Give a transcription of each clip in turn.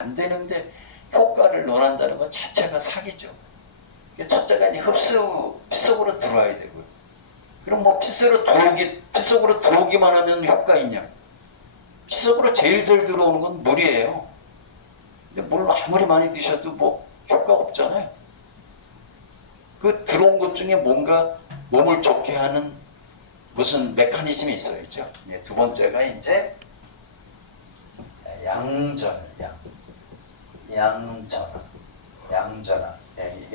안 되는데 효과를 논한다는 것 자체가 사기죠. 첫째가 이제 피 속으로 들어와야 되고요. 그럼 뭐 피 속으로 들어오기만 하면 효과 있냐? 피 속으로 제일 잘 들어오는 건 물이에요. 근데 물 아무리 많이 드셔도 뭐 효과 없잖아요. 그 들어온 것 중에 뭔가 몸을 좋게 하는 무슨 메커니즘이 있어야죠. 두 번째가 이제 양전화. 이게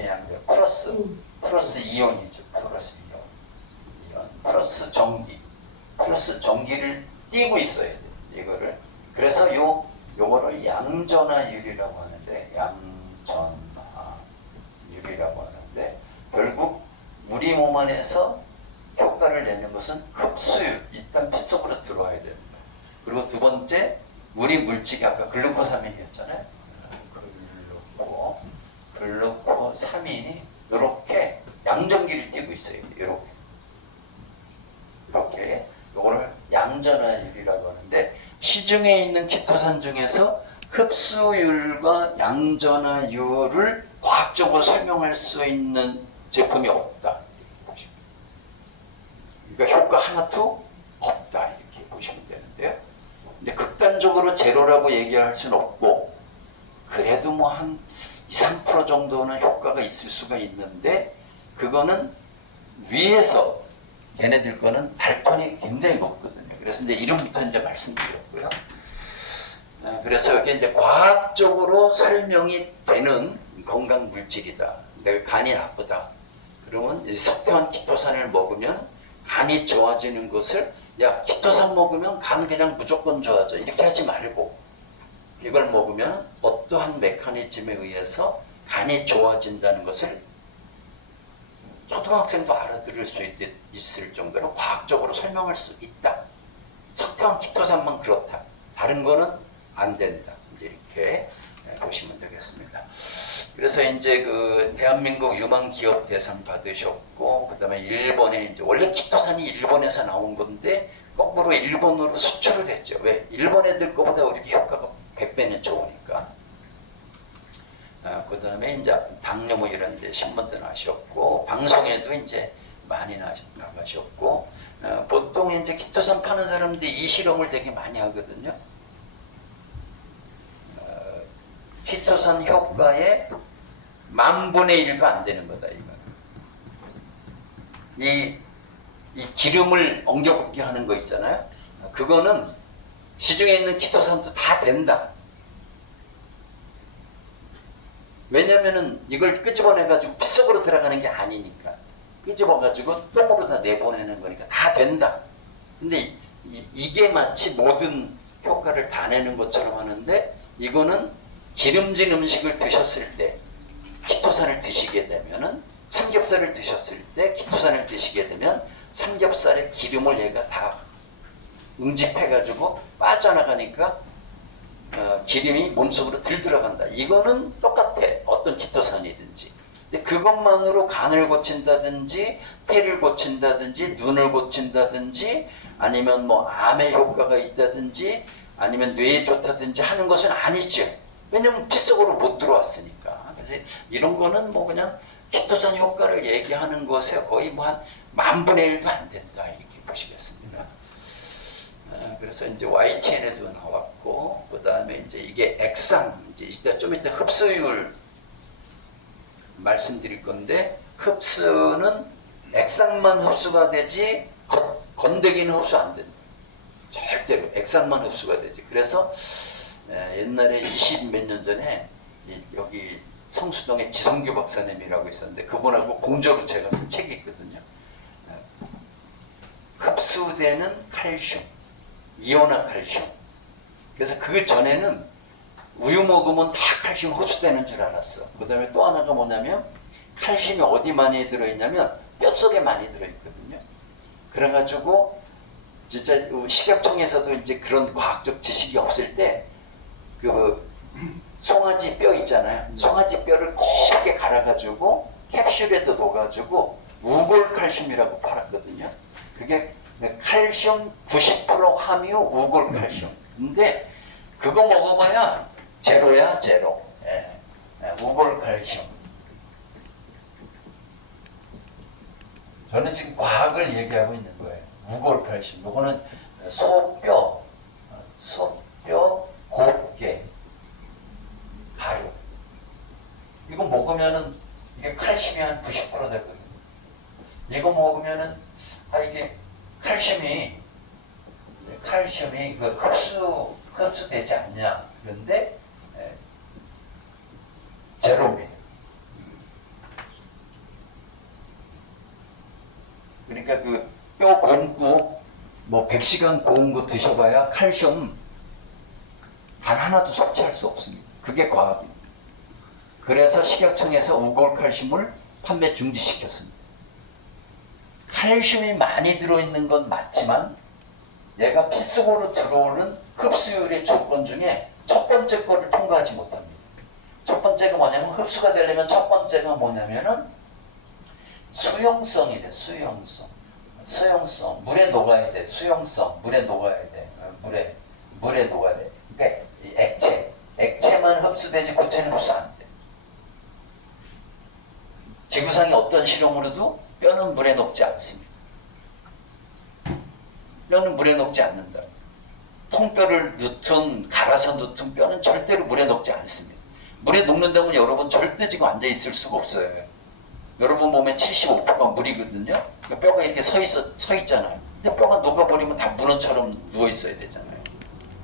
양전. 플러스 이온이죠. 플러스 전기. 플러스 전기를 띄고 있어야 돼요. 이거를. 그래서 요거를 양전화율이라고 하는데, 결국 우리 몸 안에서 효과를 내는 것은 흡수율. 일단 피 속으로 들어와야 됩니다. 그리고 두 번째, 우리 물질이 아까 글루코사민이었잖아요. 글루코사민이 이렇게 양전기를 띄고 있어요. 이렇게 요거를 양전화율이라고 하는데, 시중에 있는 키토산 중에서 흡수율과 양전화율을 과학적으로 설명할 수 있는 제품이 없다. 그러니까 효과 하나도 없다. 이렇게 보시면 되는데요. 근데 극단적으로 제로라고 얘기할 수는 없고, 그래도 뭐 한 2~3% 정도는 효과가 있을 수가 있는데, 그거는 위에서 걔네들 거는 발톤이 굉장히 높거든요. 그래서 이제 이름부터 이제 말씀드렸고요. 그래서 이게 이제 과학적으로 설명이 되는 건강 물질이다. 내가 간이 나쁘다. 그러면 석태환 키토산을 먹으면 간이 좋아지는 것을, 야, 키토산 먹으면 간 그냥 무조건 좋아져. 이렇게 하지 말고, 이걸 먹으면 어떠한 메커니즘에 의해서 간이 좋아진다는 것을 초등학생도 알아들을 수 있을 정도로 과학적으로 설명할 수 있다. 석태환 키토산만 그렇다. 다른 거는 안 된다. 이렇게 보시면 되겠습니다. 그래서 이제 그 대한민국 유망 기업 대상 받으셨고, 그 다음에 일본에 이제 원래 키토산이 일본에서 나온 건데 거꾸로 일본으로 수출을 했죠. 왜? 일본 애들 거보다 우리 효과가 100배는 좋으니까. 그 다음에 이제 당뇨 뭐 이런 데 신문도 나셨고, 방송에도 이제 많이 나가셨고, 보통 이제 키토산 파는 사람들이 이 실험을 되게 많이 하거든요. 키토산 효과의 10,000분의 1도 안 되는 거다, 이거. 이 기름을 엉겨붙게 하는 거 있잖아요. 그거는 시중에 있는 키토산도 다 된다. 왜냐면은 이걸 끄집어내가지고 피 속으로 들어가는 게 아니니까. 끄집어가지고 똥으로 다 내보내는 거니까 다 된다. 근데 이게 마치 모든 효과를 다 내는 것처럼 하는데, 이거는 기름진 음식을 드셨을 때, 키토산을 드시게 되면은, 삼겹살을 드셨을 때 키토산을 드시게 되면 삼겹살의 기름을 얘가 다 응집해가지고 빠져나가니까 기름이 몸속으로 들 들어간다. 이거는 똑같아. 어떤 키토산이든지. 근데 그것만으로 간을 고친다든지, 폐를 고친다든지, 눈을 고친다든지, 아니면 뭐 암의 효과가 있다든지, 아니면 뇌에 좋다든지 하는 것은 아니죠. 왜냐면 피 속으로 못 들어왔으니까. 그래서 이런 거는 뭐 그냥 키토산 효과를 얘기하는 것에 거의 뭐 한 10,000분의 1도 안 된다. 이렇게 보시겠습니다. 그래서 이제 YTN에도 나왔고, 그 다음에 이제 이게 액상, 이제 좀 이따 흡수율 말씀드릴 건데, 흡수는 액상만 흡수가 되지, 건더기는 흡수 안 된다. 절대로 액상만 흡수가 되지. 그래서 옛날에 20몇 년 전에 여기 성수동에 지성규 박사님이라고 있었는데, 그분하고 공조로 제가 쓴 책이 있거든요. 흡수되는 칼슘, 이온화 칼슘. 그래서 그 전에는 우유 먹으면 다 칼슘 흡수되는 줄 알았어. 그 다음에 또 하나가 뭐냐면, 칼슘이 어디 많이 들어있냐면 뼛속에 많이 들어있거든요. 그래가지고 진짜 식약청에서도 이제 그런 과학적 지식이 없을 때, 그 송아지 뼈 있잖아요. 송아지 뼈를 곱게 갈아가지고 캡슐에도 넣어가지고 우골칼슘이라고 팔았거든요. 그게 칼슘 90% 함유 우골칼슘. 근데 그거 먹어봐야 제로야 제로. 예. 우골칼슘. 저는 지금 과학을 얘기하고 있는 거예요. 우골칼슘. 이거는 소뼈, 곱게, 가루. 이거 먹으면은 이게 칼슘이 한 90% 되거든요. 이거 먹으면은 이게 칼슘이 그 흡수되지 않냐. 그런데 제로입니다. 그러니까 그 뼈 공구, 뭐 100시간 고운거 드셔봐야 칼슘 단 하나도 섭취할 수 없습니다. 그게 과학입니다. 그래서 식약청에서 우골칼슘을 판매 중지시켰습니다. 칼슘이 많이 들어있는 건 맞지만 얘가 피 속으로 들어오는 흡수율의 조건 중에 첫 번째 거를 통과하지 못합니다. 첫 번째가 뭐냐면 흡수가 되려면 첫 번째가 뭐냐면은 수용성이 돼. 수용성. 물에 녹아야 돼. 수용성. 물에 녹아야 돼. 물에 녹아야 돼. 그러니까 액체만 흡수되지 고체는 흡수 안 돼. 지구상의 어떤 실험으로도 뼈는 물에 녹지 않습니다. 뼈는 물에 녹지 않는다. 통뼈를 넣든 갈아서 넣든 뼈는 절대로 물에 녹지 않습니다. 물에 녹는다면 여러분 절대 지금 앉아 있을 수가 없어요. 여러분 몸에 75%가 물이거든요. 그러니까 뼈가 이렇게 서 있잖아요. 근데 뼈가 녹아버리면 다 문어처럼 누워 있어야 되잖아요.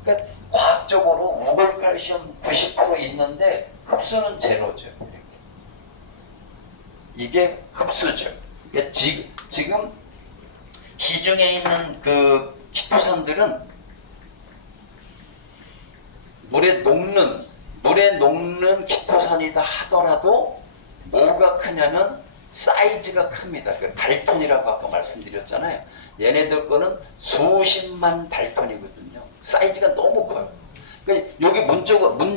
그러니까 과학적으로 우골칼슘 90% 있는데 흡수는 제로죠. 이게 흡수죠. 그러니까 지금 시중에 있는 그 키토산들은 물에 녹는 키토산이다 하더라도 뭐가 크냐면 사이즈가 큽니다. 그 달톤이라고 아까 말씀드렸잖아요. 얘네들 거는 수십만 달톤이거든요. 사이즈가 너무 커요. 그러니까 여기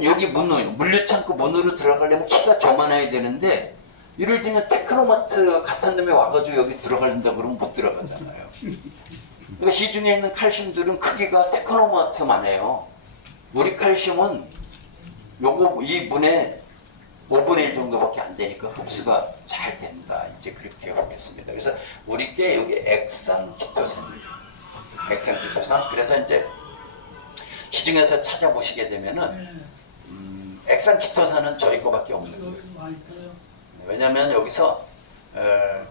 여기 물류창고 문으로 들어가려면 키가 저만해야 되는데 예를 들면 테크노마트 같은 놈에 와가지고 여기 들어가려다 그러면 못 들어가잖아요. 그러니까 시중에 있는 칼슘들은 크기가 테크노마트만 해요. 우리 칼슘은 이 문에 5분의 1 정도밖에 안 되니까 흡수가 잘 된다. 이제 그렇게 보겠습니다. 그래서 우리 게 여기 액상키토산입니다. 액상키토산. 그래서 이제 시중에서 찾아보시게 되면은 액상키토산은 저희 거밖에 없는 거예요. 왜냐면 여기서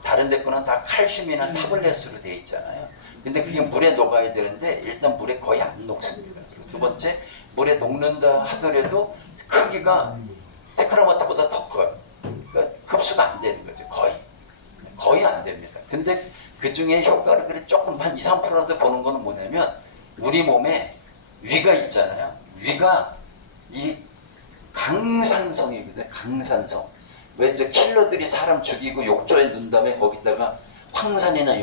다른 데 거는 다 칼슘이나 타블렛으로 되어 있잖아요. 근데 그게 물에 녹아야 되는데 일단 물에 거의 안 녹습니다. 그리고 두 번째, 물에 녹는다 하더라도 크기가 테크노마트보다 더 커요. 그러니까 흡수가 안 되는 거죠. 거의 안 됩니다. 근데 그 중에 효과를 그래 조금 한 2, 3%라도 보는 거는 뭐냐면 우리 몸에 위가 있잖아요. 위가 이 강산성이거든요. 강산성. 왜 저 킬러들이 사람 죽이고 욕조에 넣은 다음에 거기다가 황산이나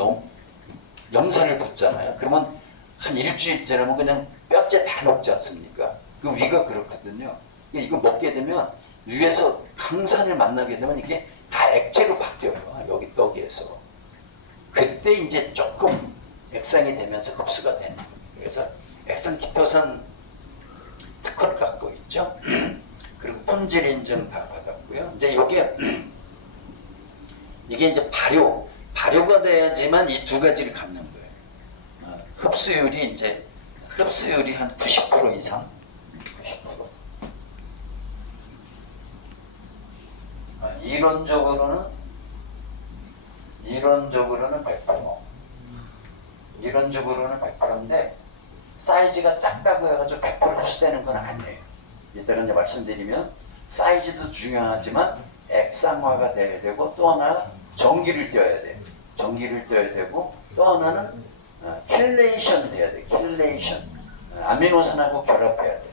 염산을 붓잖아요. 그러면 한 일주일 지나면 그냥 뼈째 다 녹지 않습니까? 그 위가 그렇거든요. 이거 먹게 되면 위에서 강산을 만나게 되면 이게 다 액체로 바뀌어요. 여기에서. 그때 이제 조금 액상이 되면서 흡수가 되는 거예요. 그래서 액상키토산 특허를 갖고 있죠. 그리고 품질 인증 다 받았고요. 이제 이게 이제 발효가 돼야지만 이 두 가지를 갖는 거예요. 흡수율이 한 90% 이상. 90%. 이론적으로는 100%. 이론적으로는 100%인데 사이즈가 작다고 해가지고 100% 흡수되는 건 아니에요. 이따가 이제 말씀드리면 사이즈도 중요하지만 액상화가 돼야 되고 또 하나 전기를 띄어야 돼요. 전기를 띄어야 되고 또 하나는 킬레이션 돼야 돼요. 킬레이션. 아미노산하고 결합해야 돼요.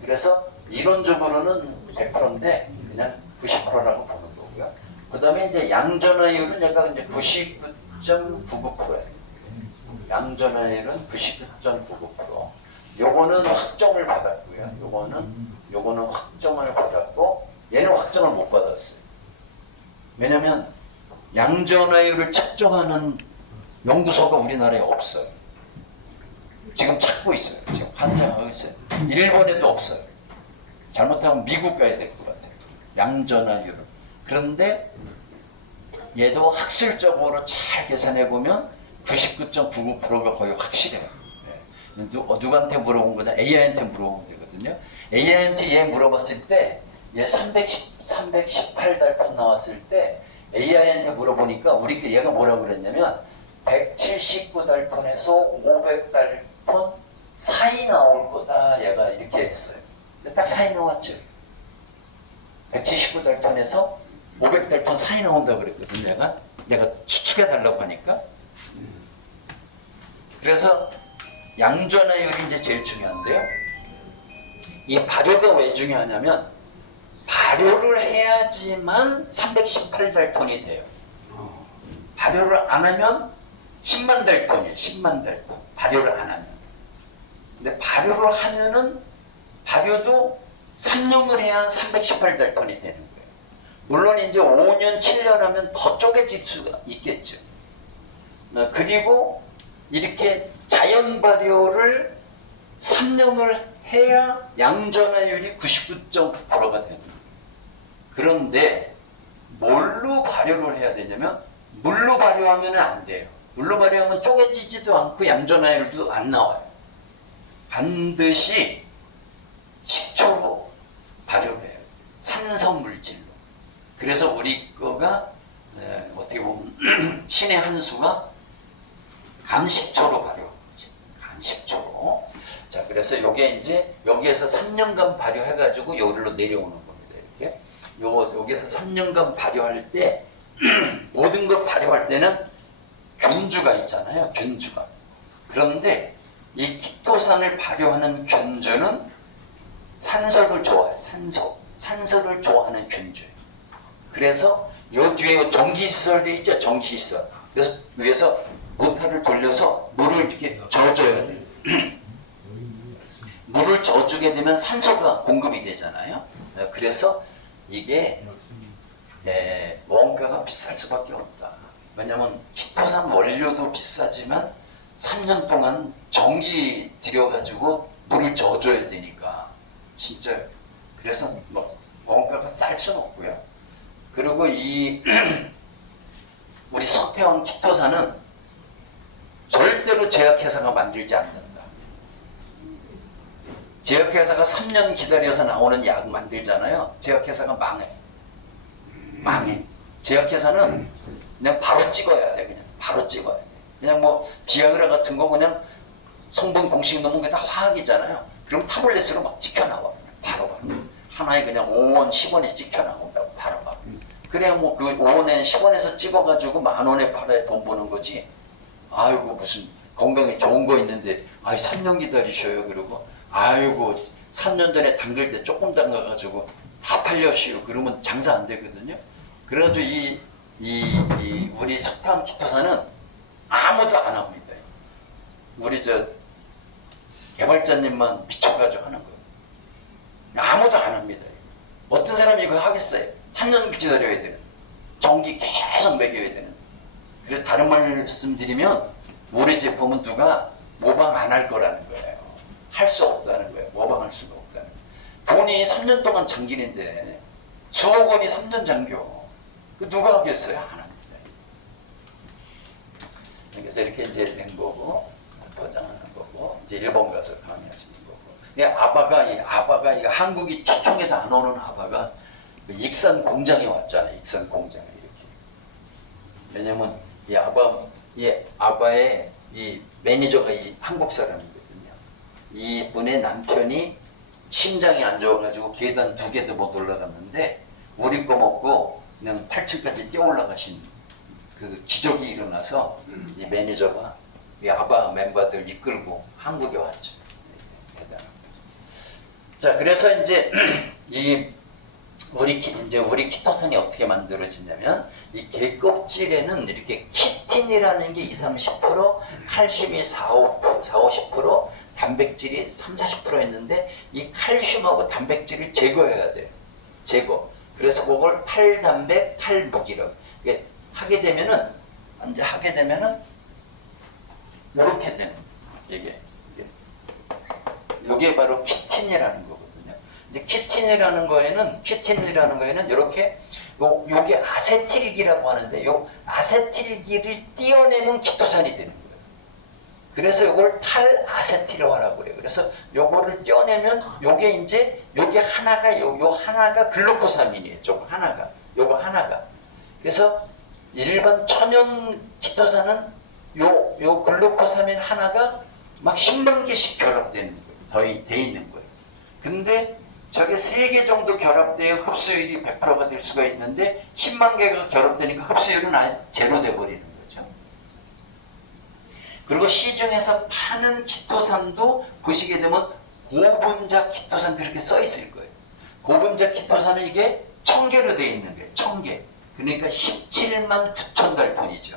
그래서 이론적으로는 100%인데 그냥 90%라고 보는 거고요. 그 다음에 이제 양전화율은 얘가 이제 99.99%예요. 양전화율은 99.99%. 요거는 확정을 받았고요. 요거는 확정을 받았고 얘는 확정을 못 받았어요. 왜냐면 양전화율을 측정하는 연구소가 우리나라에 없어요. 지금 찾고 있어요. 지금 환장하고 있어요. 일본에도 없어요. 잘못하면 미국 가야 될 것 같아요. 양전화율. 그런데 얘도 학술적으로 잘 계산해 보면 99.99%가 거의 확실해요. 네. 누구한테 물어본 거냐? AI한테 물어보면 되거든요. AI한테 얘 물어봤을 때, 얘 318달턴 나왔을 때 AI한테 물어보니까 얘가 뭐라고 그랬냐면 179달턴에서 500달턴 사이 나올 거다. 얘가 이렇게 했어요. 딱 사이 나왔죠. 179달턴에서 500달턴 사이 나온다고 그랬거든요. 내가 추측해 달라고 하니까. 그래서 양전화율이 이제 제일 중요한데요. 이 발효가 왜 중요하냐면 발효를 해야지만 318달턴이 돼요. 발효를 안 하면 10만 달턴이에요. 10만 달턴. 발효를 안 하면. 근데 발효를 하면은 발효도 3년을 해야 318달턴이 되는 거예요. 물론 이제 5년, 7년 하면 더 쪼개질 수가 있겠죠. 그리고 이렇게 자연 발효를 3년을 해야 양전화율이 99.9%가 되는 거예요. 그런데 뭘로 발효를 해야 되냐면 물로 발효하면 안 돼요. 물로 발효하면 쪼개지지도 않고 양전화율도 안 나와요. 반드시 식초로 발효를 해요. 산성물질로. 그래서 우리 거가 어떻게 보면 신의 한 수가 감식초로 발효한 거죠. 감식초로. 자, 그래서 요게 이제 여기에서 3년간 발효해가지고 여기로 내려오는 겁니다. 이렇게. 여기서 3년간 발효할 때 모든 것 발효할 때는 균주가 있잖아요. 균주가. 그런데 이 키토산을 발효하는 균주는 산소를 좋아해요. 산소를 좋아하는 균주예요. 그래서 요 뒤에 전기시설이 있죠. 전기시설. 그래서 위에서 모터를 돌려서 물을 이렇게 져줘야 돼요. 물을 져주게 되면 산소가 공급이 되잖아요. 그래서 이게 원가가 비쌀 수밖에 없다. 왜냐면 키토산 원료도 비싸지만 3년 동안 전기 들여가지고 물을 져줘야 되니까 진짜 그래서 뭐 원가가 쌀 수는 없고요. 그리고 이 우리 서태원 키토산은 절대로 제약회사가 만들지 않는다. 제약회사가 3년 기다려서 나오는 약 만들잖아요. 제약회사가 망해. 제약회사는 그냥 바로 찍어야 돼. 그냥 바로 찍어야 돼. 그냥 뭐 비아그라 같은 거 그냥 성분 공식 넣으면 그게 다 화학이잖아요. 그럼 타블렛으로 막 찍혀 나와. 바로. 하나에 그냥 5원, 10원에 찍혀 나온다고 바로. 그래야 뭐 그 5원에 10원에서 찍어가지고 10,000원에 팔아야 돈 버는 거지. 아이고 무슨 건강에 좋은 거 있는데 3년 기다리셔요. 그러고 아이고 3년 전에 담글 때 조금 담가가지고 다 팔려시오. 그러면 장사 안 되거든요. 그래가지고 우리 석탄 키토산은 아무도 안 합니다. 우리 개발자님만 미쳐가지고 하는 거예요. 아무도 안 합니다. 어떤 사람이 이거 하겠어요? 3년 기다려야 되는. 전기 계속 매겨야 되는. 그래서 다른 말씀 드리면 우리 제품은 누가 모방 안 할 거라는 거예요. 할 수 없다는 거예요. 모방할 수가 없다는 거예요. 돈이 3년 동안 잠기는데 수억 원이 3년 잠겨. 누가 하겠어요? 안 합니다. 그래서 이렇게 이제 된 거고, 포장하는 거고, 이제 일본 가서 강의하시는 거고. 아바가 한국이 초청해도 안 오는 아바가 익산 공장에 왔잖아요. 익산 공장에 이렇게. 왜냐면 이 아바의 이 매니저가 한국 사람이거든요. 이분의 남편이 심장이 안 좋아가지고 계단 2개도 못 올라갔는데 우리 거 먹고 그냥 8층까지 뛰어 올라가신 그 기적이 일어나서 이 매니저가 이 아바 멤버들 이끌고 한국에 왔죠. 대단한 거죠. 자, 그래서 이제 우리 키토산이 어떻게 만들어지냐면 이 개껍질에는 이렇게 키틴이라는 게 20-30%, 칼슘이 40-50%, 단백질이 30-40% 있는데 이 칼슘하고 단백질을 제거해야 돼요. 제거. 그래서 그걸 탈단백, 탈무기력. 이게 하게 되면은 이렇게 되는 이게 바로 키틴이라는 거거든요. 근데 키틴이라는 거에는 이렇게 요게 아세틸기라고 하는데 요 아세틸기를 띄어내는 키토산이 되는 거예요. 그래서 요걸 탈아세틸화라고 해요. 그래서 요거를 띄어내면 요게 하나가 요 하나가 글루코사민이에요. 요거 하나가. 그래서 일반 천연 키토산은 요 글루코사민 하나가 막 10만 개씩 결합되는 거예요. 돼 있는 거예요. 근데 저게 3개 정도 결합되어 흡수율이 100%가 될 수가 있는데 10만 개가 결합되니까 흡수율은 아예 제로 돼버리는 거죠. 그리고 시중에서 파는 키토산도 보시게 되면 고분자 키토산 그렇게 써 있을 거예요. 고분자 키토산은 이게 1000개로 되어 있는 거예요. 1000개. 그러니까 17만 9천 달톤이죠.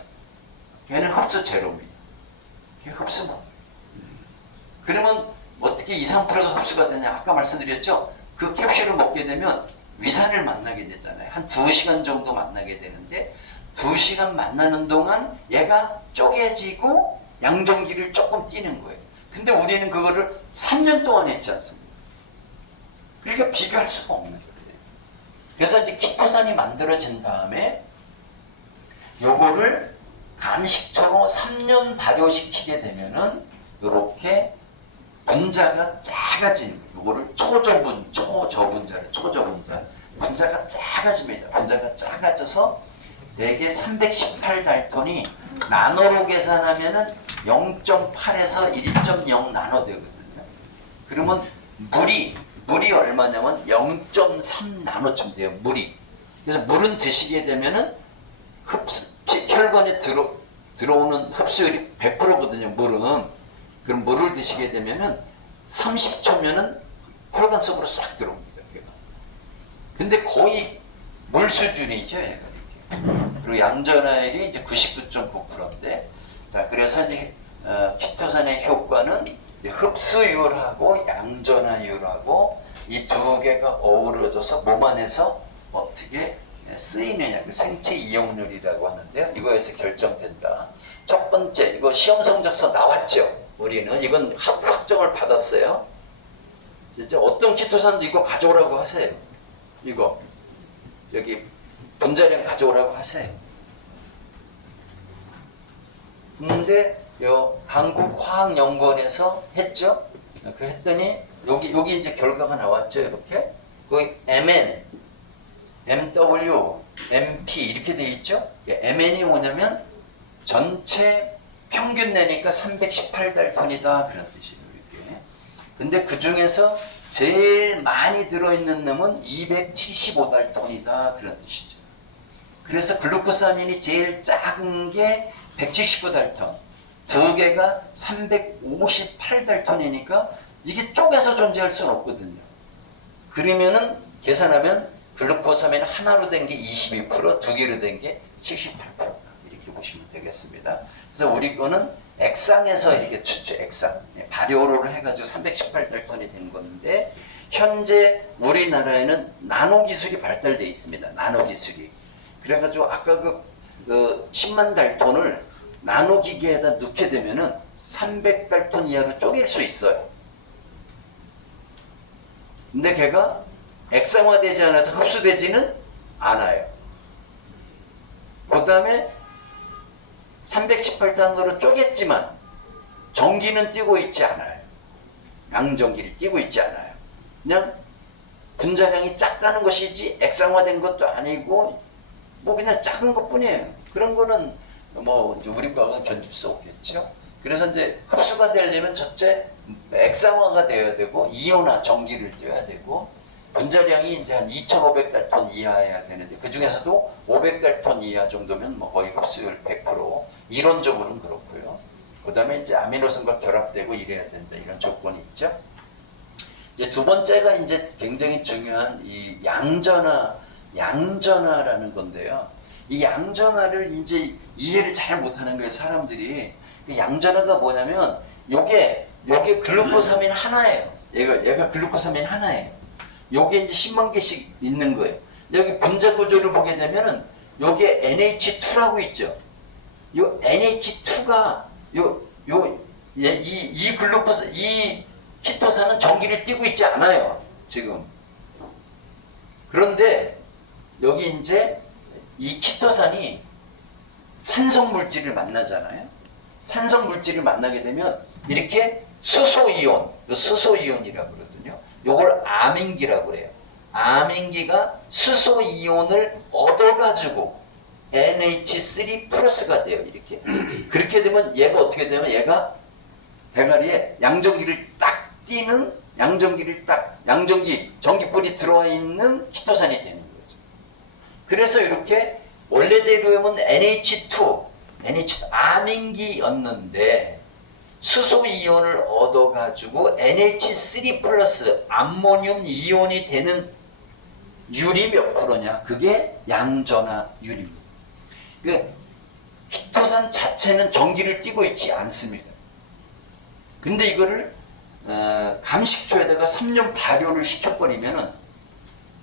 걔는 흡수 제로입니다. 걔 흡수 못. 그러면 어떻게 2, 3%가 흡수가 되냐? 아까 말씀드렸죠? 그 캡슐을 먹게 되면 위산을 만나게 되잖아요. 한 2시간 정도 만나게 되는데 2시간 만나는 동안 얘가 쪼개지고 양전기를 조금 띄는 거예요. 근데 우리는 그거를 3년 동안 했지 않습니까? 그러니까 비교할 수가 없는 거예요. 그래서 이제 키토산이 만들어진 다음에 요거를 감식초로 3년 발효시키게 되면은 요렇게 분자가 작아지는 거예요. 요거를 초저분자. 분자가 작아집니다. 분자가 작아져서 대개 318달톤이 나노로 계산하면은 0.8에서 1.0 나노 되거든요. 그러면 물이 얼마냐면 0.3 나노쯤 돼요. 물이. 그래서 물은 드시게 되면은 혈관에 들어오는 흡수율이 100%거든요. 물은. 그럼 물을 드시게 되면은 30초면은 혈관 속으로 싹 들어옵니다. 근데 거의 물 수준이죠. 얘가 이렇게. 그리고 양전화율이 이제 99.9%인데, 자, 그래서 이제 키토산의 효과는 흡수율하고 양전화율하고 이 두 개가 어우러져서 몸 안에서 어떻게 쓰이느냐, 그 생체 이용률이라고 하는데요. 이거에서 결정된다. 첫 번째, 이거 시험 성적서 나왔죠. 우리는 이건 확정을 받았어요. 진짜 어떤 키토산도 이거 가져오라고 하세요. 이거 여기 분자량 가져오라고 하세요. 근데 요 한국화학연구원에서 했죠. 그 했더니 여기 이제 결과가 나왔죠. 이렇게 거기 MN, MW, MP 이렇게 돼 있죠. MN이 뭐냐면 전체 평균 내니까 318달톤이다 그런 뜻이에요. 이렇게. 근데 그 중에서 제일 많이 들어있는 놈은 275달톤이다 그런 뜻이죠. 그래서 글루코사민이 제일 작은 게 179달톤, 두 개가 358달톤이니까 이게 쪼개서 존재할 수는 없거든요. 그러면은 계산하면 글루코사민 하나로 된 게 22%, 두 개로 된 게 78% 이렇게 보시면 되겠습니다. 그래서 우리 거는 액상에서 이렇게 액상 발효를 해가지고 318달톤이 된 건데 현재 우리나라에는 나노 기술이 발달되어 있습니다. 나노 기술이. 그래가지고 아까 그 10만 달톤을 나노 기계에다 넣게 되면은 300달톤 이하로 쪼갤 수 있어요. 근데 걔가 액상화되지 않아서 흡수되지는 않아요. 그 다음에 318단으로 쪼갰지만 전기는 띄고 있지 않아요. 양전기를 띄고 있지 않아요. 그냥 분자량이 작다는 것이지 액상화된 것도 아니고 뭐 그냥 작은 것 뿐이에요. 그런 거는 뭐 우리 과학은 견딜 수 없겠죠. 그래서 이제 흡수가 되려면 첫째 액상화가 되어야 되고 이온화 전기를 띄워야 되고 분자량이 이제 한 2,500달톤 이하여야 되는데 그 중에서도 500달톤 이하 정도면 뭐 거의 흡수율 100%. 이론적으로는 그렇고요. 그 다음에 이제 아미노산과 결합되고 이래야 된다. 이런 조건이 있죠. 이제 두 번째가 이제 굉장히 중요한 이 양전화라는 건데요. 이 양전화를 이제 이해를 잘 못하는 거예요, 사람들이. 양전화가 뭐냐면 요게 글루코사민 하나예요. 얘가 글루코사민 하나예요. 요게 이제 10만 개씩 있는 거예요. 여기 분자 구조를 보게 되면은 요게 NH2라고 있죠. 요 NH2가 이 키토산은 전기를 띄고 있지 않아요. 지금 그런데 여기 이제 이 키토산이 산성 물질을 만나잖아요. 산성 물질을 만나게 되면 이렇게 수소이온, 수소이온이라고 그러거든요. 요걸 아민기라고 그래요. 아민기가 수소이온을 얻어가지고 NH3 플러스가 돼요. 이렇게. 그렇게 되면 얘가 어떻게 되면 얘가 대가리에 양전기를 딱 띄는 양전기 전기불이 들어와 있는 키토산이 되는 거죠. 그래서 이렇게 원래대로면 NH2 아민기였는데 수소이온을 얻어가지고 NH3 플러스 암모늄 이온이 되는 율이 몇 프로냐? 그게 양전화율입니다. 그 키토산 자체는 전기를 띠고 있지 않습니다. 근데 이거를 감식초에다가 3년 발효를 시켜버리면은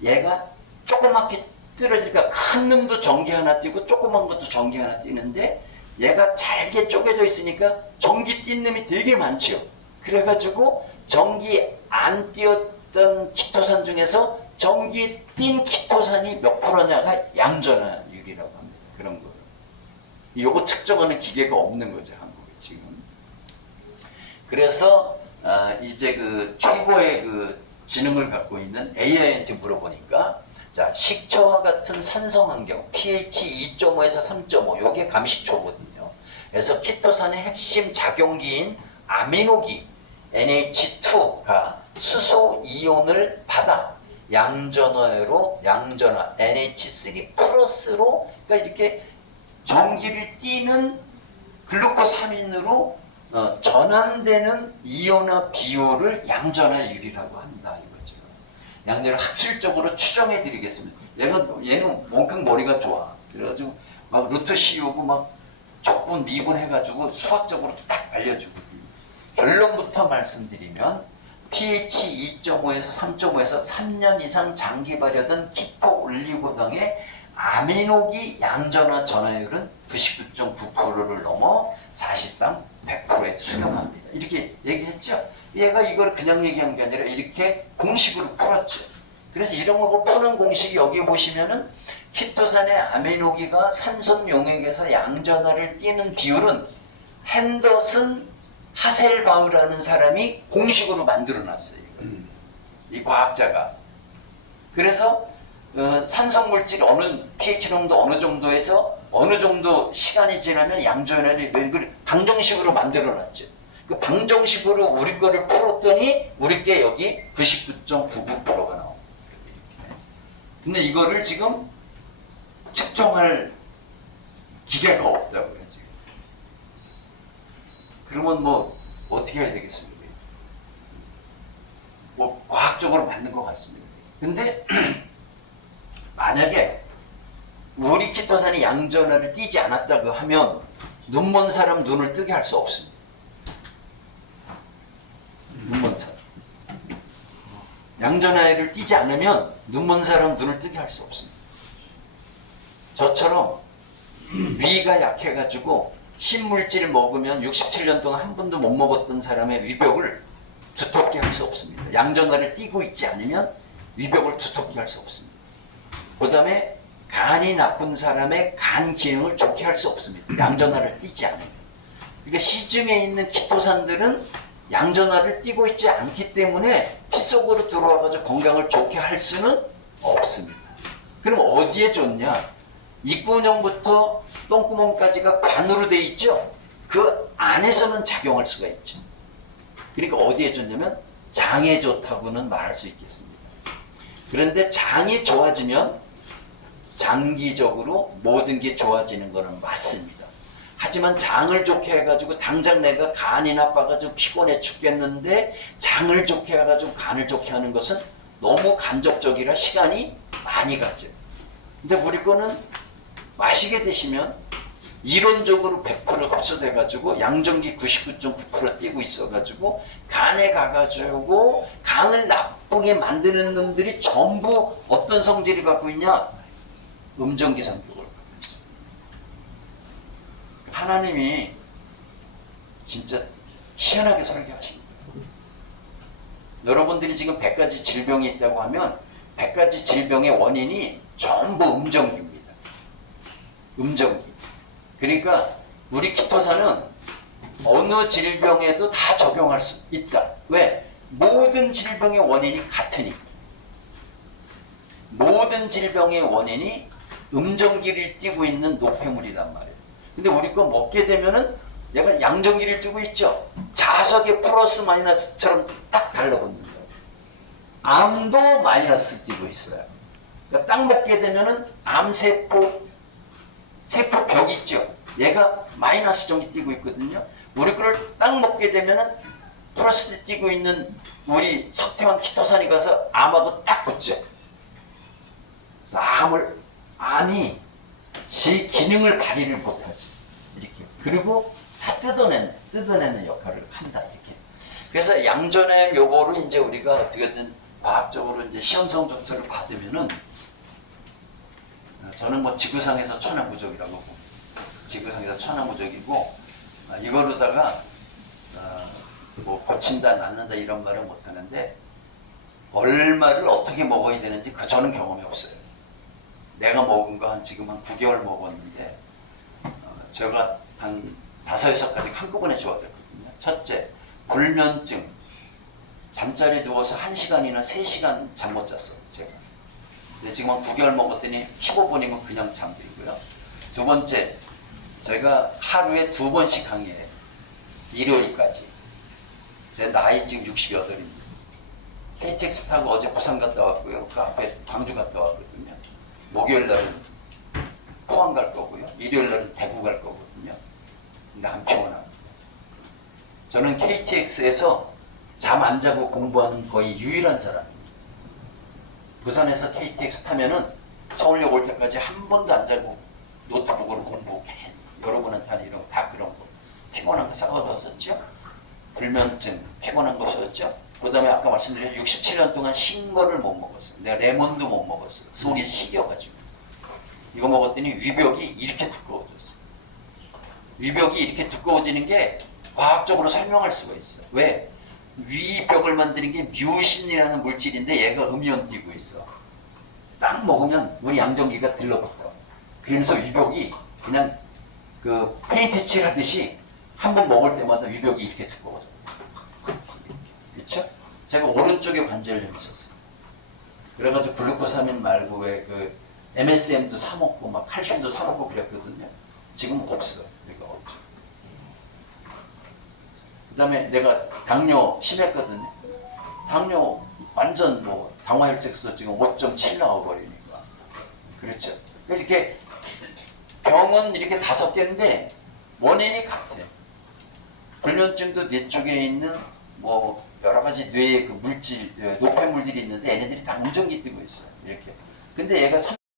얘가 조그맣게 떨어지니까 큰 놈도 전기 하나 띄고 조그만 것도 전기 하나 띄는데 얘가 잘게 쪼개져 있으니까 전기 띈 놈이 되게 많죠. 그래가지고 전기 안 띄었던 키토산 중에서 전기 띈 키토산이 몇 프로냐가 양전화율이라고 합니다. 그런 거를. 요거 측정하는 기계가 없는 거죠, 한국에 지금. 그래서 이제 그 최고의 그 지능을 갖고 있는 AI한테 물어보니까 자, 식초와 같은 산성 환경 pH 2.5에서 3.5 요게 감식초거든요. 그래서 키토산의 핵심 작용기인 아미노기 NH2가 수소 이온을 받아 양전화 NH3 플러스로 그러니까 이렇게 전기를 띠는 글루코사민으로 전환되는 이온화 비율을 양전화율이라고 한다 이거죠. 양전을 학술적으로 추정해 드리겠습니다. 얘는 몽땅 머리가 좋아. 그래가지고 막 루트 씌우고 막 적분 미분 해가지고 수학적으로 딱 알려주고. 결론부터 말씀드리면 pH 2.5에서 3.5에서 3년 이상 장기 발효된 키토 올리고당의 아미노기 양전화 전화율은 99.9%를 넘어 사실상 100%에 수렴합니다. 이렇게 얘기했죠. 얘가 이걸 그냥 얘기한 게 아니라 이렇게 공식으로 풀었죠. 그래서 이런 거 푸는 공식이 여기 보시면은 키토산의 아미노기가 산성 용액에서 양전화를 띠는 비율은 핸더슨 하셀바우라는 사람이 공식으로 만들어 놨어요. 이 과학자가. 그래서 산성 물질 어느 pH 농도 어느 정도에서 어느 정도 시간이 지나면 양전화를 방정식으로 만들어 놨죠. 그 방정식으로 우리 거를 풀었더니 우리 게 여기 99.99%가 나옵니다. 근데 이거를 지금 측정할 기계가 없다고요, 지금. 그러면 뭐 어떻게 해야 되겠습니까? 뭐 과학적으로 맞는 것 같습니다. 근데 만약에 우리 키토산이 양전화를 띄지 않았다고 하면 눈먼 사람 눈을 뜨게 할 수 없습니다. 눈먼 사람. 양전화를 띄지 않으면 눈먼 사람 눈을 뜨게 할 수 없습니다. 저처럼 위가 약해가지고 신물질을 먹으면 67년 동안 한 번도 못 먹었던 사람의 위벽을 두텁게 할 수 없습니다. 양전화를 띄고 있지 않으면 위벽을 두텁게 할 수 없습니다. 그 다음에 간이 나쁜 사람의 간 기능을 좋게 할 수 없습니다. 양전화를 띄지 않으면. 그러니까 시중에 있는 키토산들은 양전화를 띄고 있지 않기 때문에 피 속으로 들어와가지고 건강을 좋게 할 수는 없습니다. 그럼 어디에 좋냐? 입구녕부터 똥구멍까지가 관으로 돼 있죠? 그 안에서는 작용할 수가 있죠. 그러니까 어디에 좋냐면 장에 좋다고는 말할 수 있겠습니다. 그런데 장이 좋아지면 장기적으로 모든 게 좋아지는 것은 맞습니다. 하지만 장을 좋게 해가지고 당장 내가 간이 나빠가지고 피곤해 죽겠는데 장을 좋게 해가지고 간을 좋게 하는 것은 너무 간접적이라 시간이 많이 가죠. 근데 우리 거는 마시게 되시면 이론적으로 100% 흡수돼가지고 양전기 99.9% 띄고 있어가지고 간에 가가지고 간을 나쁘게 만드는 놈들이 전부 어떤 성질을 갖고 있냐? 음전기 성격을 갖고 있어요. 하나님이 진짜 희한하게 설계하십니다. 여러분들이 지금 100가지 질병이 있다고 하면 100가지 질병의 원인이 전부 음정기입니다. 음정기. 그러니까 우리 키토산은 어느 질병에도 다 적용할 수 있다. 왜? 모든 질병의 원인이 같으니까. 모든 질병의 원인이 음정기를 띠고 있는 노폐물이란 말이에요. 근데 우리 거 먹게 되면은 얘가 양정기를 띠고 있죠. 자석의 플러스 마이너스처럼 딱 달라붙는 거예요. 암도 마이너스 띠고 있어요. 그러니까 딱 먹게 되면은 암세포 세포벽 있죠. 얘가 마이너스 전기 띠고 있거든요. 우리 거를 딱 먹게 되면은 플러스 띠고 있는 우리 석태환 키토산이 가서 암하고 딱 붙죠. 그래서 암이 지 기능을 발휘를 못하지. 이렇게. 그리고 다 뜯어내는 역할을 한다. 이렇게. 그래서 양전의 묘보를 이제 우리가 어떻게든 과학적으로 이제 시험 성적서를 받으면은 저는 뭐 지구상에서 천하무적이라고 봅니다. 지구상에서 천하무적이고 이거로다가 뭐 고친다 낫는다 이런 말은 못하는데 얼마를 어떻게 먹어야 되는지 저는 경험이 없어요. 내가 먹은 거 지금 한 9개월 먹었는데 제가 한 5, 6가지 한꺼번에 좋아졌거든요. 첫째, 불면증. 잠자리에 누워서 1시간이나 3시간 잠 못 잤어요. 제가. 근데 지금 한 9개월 먹었더니 15분이면 그냥 잠들고요. 두 번째, 제가 하루에 2번씩 강의해요. 일요일까지. 제 나이 지금 68입니다. KTX 타고 어제 부산 갔다 왔고요. 그 앞에 광주 갔다 왔거든요. 목요일 날은 포항 갈 거고요. 일요일 날은 대구 갈 거거든요. 근데 안 피곤합니다. 저는 KTX에서 잠 안 자고 공부하는 거의 유일한 사람입니다. 부산에서 KTX 타면은 서울역 올 때까지 한 번도 안 자고 노트북으로 공부해. 여러분한테 하는 이런 거 다 그런 거. 피곤한 거 싸워봤었죠? 불면증, 피곤한 거 없었죠? 그 다음에 아까 말씀드린 67년 동안 신 거를 못 먹었어요. 내가 레몬도 못 먹었어요. 손이 시려가지고. 이거 먹었더니 위벽이 이렇게 두꺼워졌어요. 위벽이 이렇게 두꺼워지는 게 과학적으로 설명할 수가 있어요. 왜? 위벽을 만드는 게 뮤신이라는 물질인데 얘가 음이온 띄고 있어. 딱 먹으면 우리 양정기가 들러붙어. 그러면서 위벽이 그냥 그 페인트 칠하듯이 한 번 먹을 때마다 위벽이 이렇게 두꺼워져. 그렇죠? 제가 오른쪽에 관절염이 있었어요. 그래가지고 글루코사민 말고 왜 그 MSM도 사 먹고 막 칼슘도 사 먹고 그랬거든요. 지금 없어요. 이거 없죠. 그다음에 내가 당뇨 심했거든요. 당뇨 완전 뭐 당화혈색소 지금 5.7 나와버리니까. 그렇죠? 이렇게 병은 이렇게 5개인데 원인이 같아요. 불면증도 뇌 쪽에 있는 뭐 여러 가지 뇌의 그 물질, 노폐물들이 있는데 얘네들이 다 음정기 뜨고 있어요. 이렇게. 근데 얘가